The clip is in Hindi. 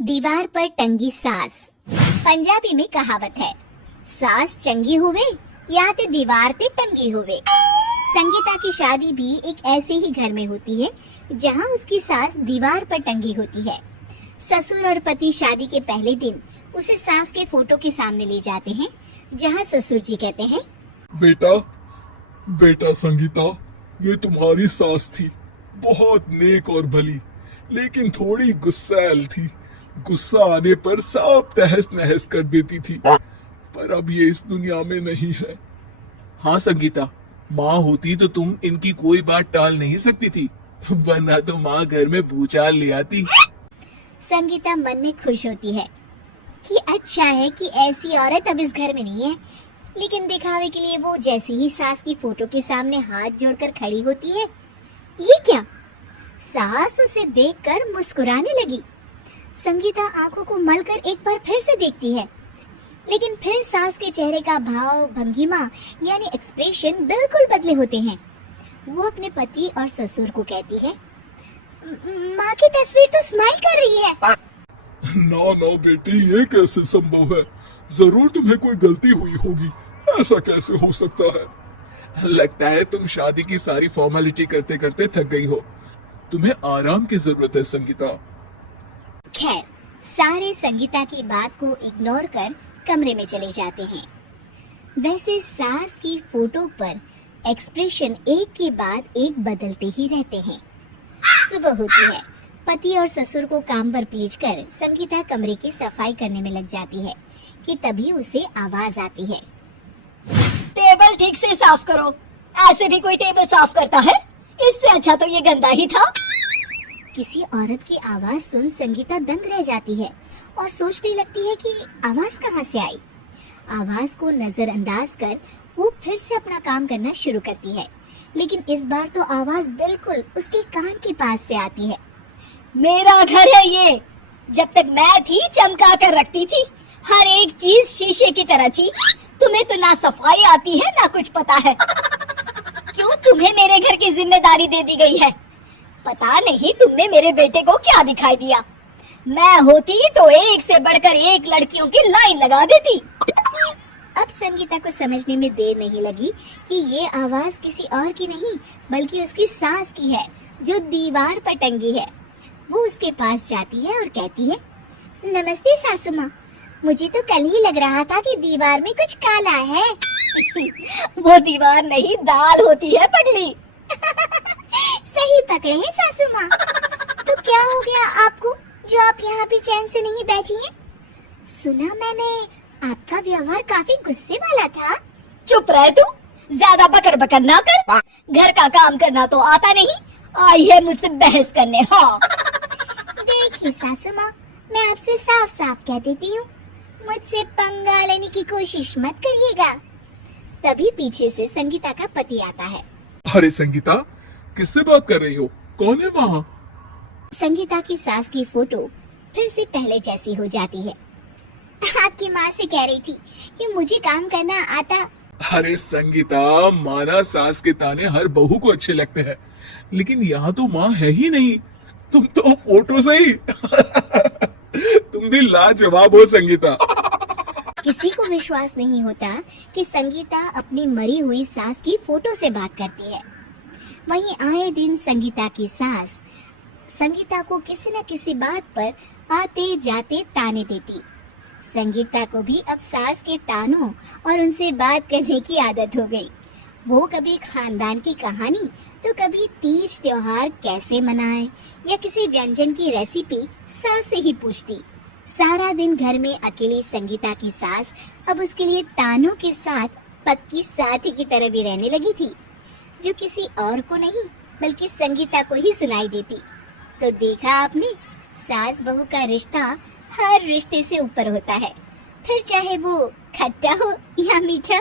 दीवार पर टंगी सास। पंजाबी में कहावत है, सास चंगी हुवे या ते दीवार ते टंगी हुवे। संगीता की शादी भी एक ऐसे ही घर में होती है जहां उसकी सास दीवार पर टंगी होती है। ससुर और पति शादी के पहले दिन उसे सास के फोटो के सामने ले जाते हैं, जहां ससुर जी कहते हैं, बेटा बेटा संगीता, ये तुम्हारी सास थी, बहुत नेक और भली, लेकिन थोड़ी गुस्सैल थी। गुस्सा आने पर सब तहस नहस कर देती थी, पर अब ये इस दुनिया में नहीं है। हाँ संगीता, माँ होती तो तुम इनकी कोई बात टाल नहीं सकती थी, वरना तो माँ घर में भूचाल ले आती। संगीता मन में खुश होती है कि अच्छा है कि ऐसी औरत अब इस घर में नहीं है। लेकिन दिखावे के लिए वो जैसे ही सास की फोटो के सामने हाथ जोड़कर खड़ी होती है, ये क्या? सास उसे देखकर मुस्कुराने लगी। संगीता आंखों को मलकर एक बार फिर से देखती है, लेकिन फिर सास के चेहरे का भाव, भंगिमा यानी एक्सप्रेशन बिल्कुल बदले होते हैं। वो अपने पति और ससुर को कहती है, माँ की तस्वीर तो स्माइल कर रही है। ना ना बेटी, ये कैसे संभव है? जरूर तुम्हें कोई गलती हुई होगी, ऐसा कैसे हो सकता है? लगता है तुम शादी की सारी फॉर्मेलिटी करते करते थक गई हो, तुम्हें आराम की जरूरत है संगीता। खैर, सारे संगीता की बात को इग्नोर कर कमरे में चले जाते हैं। वैसे सास की फोटो पर एक्सप्रेशन एक के बाद एक बदलते ही रहते हैं। सुबह होती है, पति और ससुर को काम पर भेजकर संगीता कमरे की सफाई करने में लग जाती है कि तभी उसे आवाज आती है, टेबल ठीक से साफ करो। ऐसे भी कोई टेबल साफ करता है? इससे अच्छा तो ये गंदा ही था। किसी औरत की आवाज सुन संगीता दंग रह जाती है और सोचने लगती है कि आवाज कहाँ से आई। आवाज को नजरअंदाज कर वो फिर से अपना काम करना शुरू करती है, लेकिन इस बार तो आवाज बिल्कुल उसके कान के पास से आती है। मेरा घर है ये। जब तक मैं थी चमका कर रखती थी, हर एक चीज शीशे की तरह थी। तुम्हें तो ना सफाई आती है ना कुछ पता है। क्यों तुम्हें मेरे घर की जिम्मेदारी दे दी गई है? पता नहीं तुमने मेरे बेटे को क्या दिखाई दिया। मैं होती तो एक से बढ़कर एक लड़कियों की लाइन लगा देती। अब संगीता को समझने में देर नहीं लगी कि ये आवाज किसी और की नहीं बल्कि उसकी सास की है, जो दीवार पर टंगी है। वो उसके पास जाती है और कहती है, नमस्ते सासू माँ, मुझे तो कल ही लग रहा था कि दीवार में कुछ काला है। वो दीवार नहीं, दाल होती है पगली। सही पकड़े हैं सासू माँ। तो क्या हो गया आपको जो आप यहाँ भी चैन से नहीं बैठी हैं? सुना मैंने आपका व्यवहार काफी गुस्से वाला था। चुप रह तू, ज्यादा बकर बकर ना कर। घर का काम करना तो आता नहीं, आई है मुझसे बहस करने। हाँ देखिए सासू माँ, मैं आपसे साफ साफ कह देती हूँ, मुझसे पंगा लेने की कोशिश मत करिएगा। तभी पीछे से संगीता का पति आता है। अरे संगीता, किससे बात कर रही हो? कौन है वहाँ? संगीता की सास की फोटो फिर से पहले जैसी हो जाती है। आपकी माँ से कह रही थी कि मुझे काम करना आता। अरे संगीता, माना सास के ताने हर बहू को अच्छे लगते हैं, लेकिन यहाँ तो माँ है ही नहीं, तुम तो फोटो से ही। तुम भी लाजवाब हो संगीता। किसी को विश्वास नहीं होता कि संगीता अपनी मरी हुई सास की फोटो से बात करती है। वहीं आए दिन संगीता की सास संगीता को किसी न किसी बात पर आते जाते ताने देती। संगीता को भी अब सास के तानों और उनसे बात करने की आदत हो गई। वो कभी खानदान की कहानी तो कभी तीज त्योहार कैसे मनाए या किसी व्यंजन की रेसिपी सास से ही पूछती। सारा दिन घर में अकेली संगीता की सास अब उसके लिए तानों के साथ पक्की साथी की तरह भी रहने लगी थी, जो किसी और को नहीं बल्कि संगीता को ही सुनाई देती। तो देखा आपने, सास बहू का रिश्ता हर रिश्ते से ऊपर होता है, फिर चाहे वो खट्टा हो या मीठा।